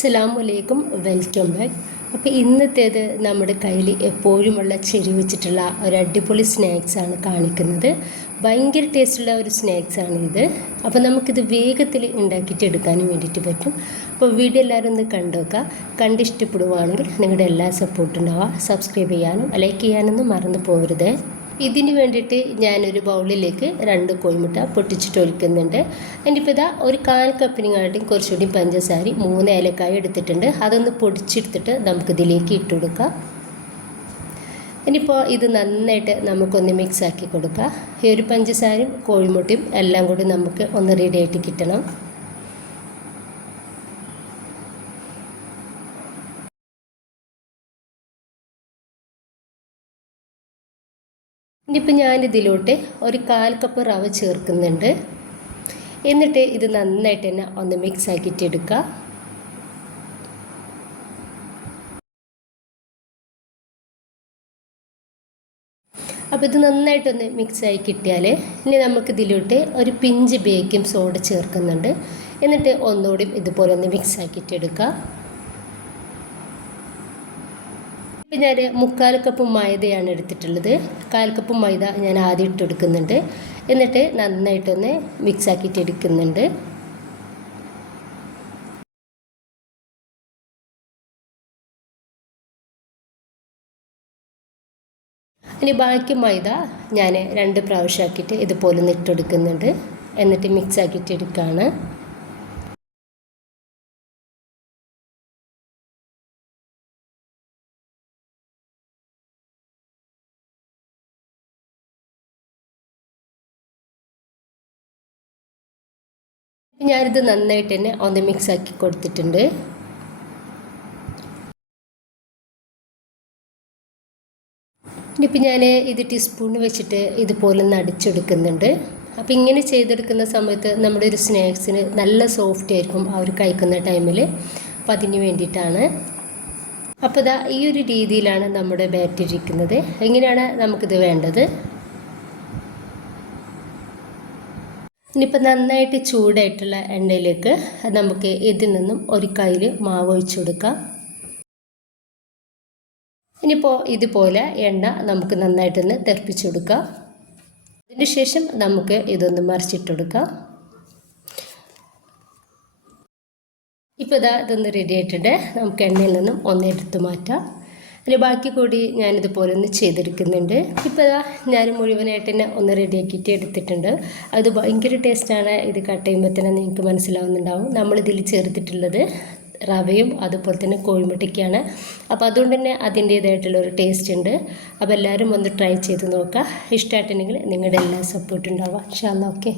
അസ്സലാമലൈക്കും, welcome back. അപ്പോൾ ഇന്നത്തേത് നമ്മുടെ കയ്യിൽ എപ്പോഴുമുള്ള ചെരി വെച്ചിട്ടുള്ള ഒരു അടിപൊളി സ്നാക്സാണ് കാണിക്കുന്നത്. ഭയങ്കര ടേസ്റ്റുള്ള ഒരു സ്നാക്സാണ് ഇത്. അപ്പോൾ നമുക്കിത് വേഗത്തിൽ ഉണ്ടാക്കിയിട്ട് എടുക്കാനും വേണ്ടിയിട്ട് പറ്റും. അപ്പോൾ വീഡിയോ എല്ലാവരും ഒന്ന് കണ്ടുവെക്കുക. കണ്ടിഷ്ടപ്പെടുവാണെങ്കിൽ നിങ്ങളുടെ എല്ലാ സപ്പോർട്ടും ഉണ്ടാവുക. സബ്സ്ക്രൈബ് ചെയ്യാനും ലൈക്ക് ചെയ്യാനൊന്നും മറന്നു പോകരുത്. ഇതിന് വേണ്ടിയിട്ട് ഞാനൊരു ബൗളിലേക്ക് 2 കോഴിമുട്ട പൊട്ടിച്ചിട്ട് ഒഴിക്കുന്നുണ്ട്. എന്നിപ്പോൾ ഇതാ ഒരു 1/4 കപ്പിനെക്കാട്ടും കുറച്ചുകൂടി പഞ്ചസാര 3 ഏലക്കായ എടുത്തിട്ടുണ്ട്. അതൊന്ന് പൊടിച്ചെടുത്തിട്ട് നമുക്കിതിലേക്ക് ഇട്ട് കൊടുക്കാം. ഇനിയിപ്പോൾ ഇത് നന്നായിട്ട് നമുക്കൊന്ന് മിക്സാക്കി കൊടുക്കാം. ഈ ഒരു പഞ്ചസാരയും കോഴിമുട്ടയും എല്ലാം കൂടി നമുക്ക് ഒന്ന് റെഡിയായിട്ട് കിട്ടണം. ഇനിയിപ്പോൾ ഞാനിതിലോട്ട് ഒരു 1/4 കപ്പ് റവ ചേർക്കുന്നുണ്ട്. എന്നിട്ട് ഇത് നന്നായിട്ട് തന്നെ ഒന്ന് മിക്സ് ആക്കിയിട്ട് എടുക്കുക. അപ്പോൾ ഇത് നന്നായിട്ടൊന്ന് മിക്സ് ആയി കിട്ടിയാൽ ഇനി നമുക്കിതിലോട്ട് ഒരു പിഞ്ച് ബേക്കിംഗ് സോഡ ചേർക്കുന്നുണ്ട്. എന്നിട്ട് ഒന്നുകൂടി ഇതുപോലെ ഒന്ന് മിക്സ് ആക്കിയിട്ട് എടുക്കുക. ഇപ്പം ഞാൻ 3/4 കപ്പ് മൈദയാണ് എടുത്തിട്ടുള്ളത്. 1/4 കപ്പ് മൈദ ഞാൻ ആദ്യം ഇട്ടെടുക്കുന്നുണ്ട്. എന്നിട്ട് നന്നായിട്ടൊന്ന് മിക്സ് ആക്കിയിട്ട് എടുക്കുന്നുണ്ട്. ഇനി ബാക്കി മൈദ ഞാൻ 2 പ്രാവശ്യം ആക്കിയിട്ട് ഇതുപോലെ ഒന്ന് ഇട്ടെടുക്കുന്നുണ്ട്. എന്നിട്ട് മിക്സ് ആക്കിയിട്ട് എടുക്കുകയാണ്. ഞാനിത് നന്നായിട്ട് തന്നെ ഒന്ന് മിക്സ് ആക്കി കൊടുത്തിട്ടുണ്ട്. ഇനിയിപ്പോൾ ഞാൻ ഇത് ടീസ്പൂൺ വെച്ചിട്ട് ഇതുപോലെ ഒന്ന് അടിച്ചെടുക്കുന്നുണ്ട്. അപ്പോൾ ഇങ്ങനെ ചെയ്തെടുക്കുന്ന സമയത്ത് നമ്മുടെ ഒരു സ്നാക്സിന് നല്ല സോഫ്റ്റ് ആയിരിക്കും അവർ കഴിക്കുന്ന ടൈമിൽ. അപ്പോൾ അതിന് വേണ്ടിയിട്ടാണ്. അപ്പോൾ ഇതാ ഈ ഒരു രീതിയിലാണ് നമ്മുടെ ബാറ്റർ ഇരിക്കുന്നത്. എങ്ങനെയാണ് നമുക്കിത് വേണ്ടത്? ഇനിയിപ്പോൾ നന്നായിട്ട് ചൂടായിട്ടുള്ള എണ്ണയിലേക്ക് നമുക്ക് ഇതിൽ നിന്നും ഒരു കയ്യിൽ മാവ് ഒഴിച്ചു കൊടുക്കാം. ഇനിയിപ്പോൾ ഇതുപോലെ എണ്ണ നമുക്ക് നന്നായിട്ടൊന്ന് തെറിപ്പിച്ചു കൊടുക്കാം. അതിന് ശേഷം നമുക്ക് ഇതൊന്ന് മറിച്ചിട്ട് കൊടുക്കാം. ഇപ്പോൾ ഇതൊന്ന് റെഡി ആയിട്ടുണ്ട്. നമുക്ക് എണ്ണയിൽ നിന്നും ഒന്ന് എടുത്ത് മാറ്റാം. അതിന് ബാക്കി കൂടി ഞാനിതുപോലെ ഒന്ന് ചെയ്തെടുക്കുന്നുണ്ട്. ഇപ്പോൾ ഞാൻ മുഴുവനായിട്ട് തന്നെ ഒന്ന് റെഡിയാക്കിയിട്ട് എടുത്തിട്ടുണ്ട്. അത് ഭയങ്കര ടേസ്റ്റാണ്. ഇത് കട്ട് ചെയ്യുമ്പോൾ തന്നെ നിങ്ങൾക്ക് മനസ്സിലാവുന്നുണ്ടാവും. നമ്മളിതിൽ ചേർത്തിട്ടുള്ളത് റവയും അതുപോലെ തന്നെ കോഴിമുട്ടയ്ക്കാണ്. അപ്പോൾ അതുകൊണ്ട് തന്നെ അതിൻ്റേതായിട്ടുള്ളൊരു ടേസ്റ്റ് ഉണ്ട്. അപ്പോൾ എല്ലാവരും ഒന്ന് ട്രൈ ചെയ്ത് നോക്കുക. ഇഷ്ടമായിട്ടുണ്ടെങ്കിൽ നിങ്ങളുടെ എല്ലാ സപ്പോർട്ടും ഉണ്ടാവുക. ഇൻഷാ അല്ലാഹ്. ഓക്കെ.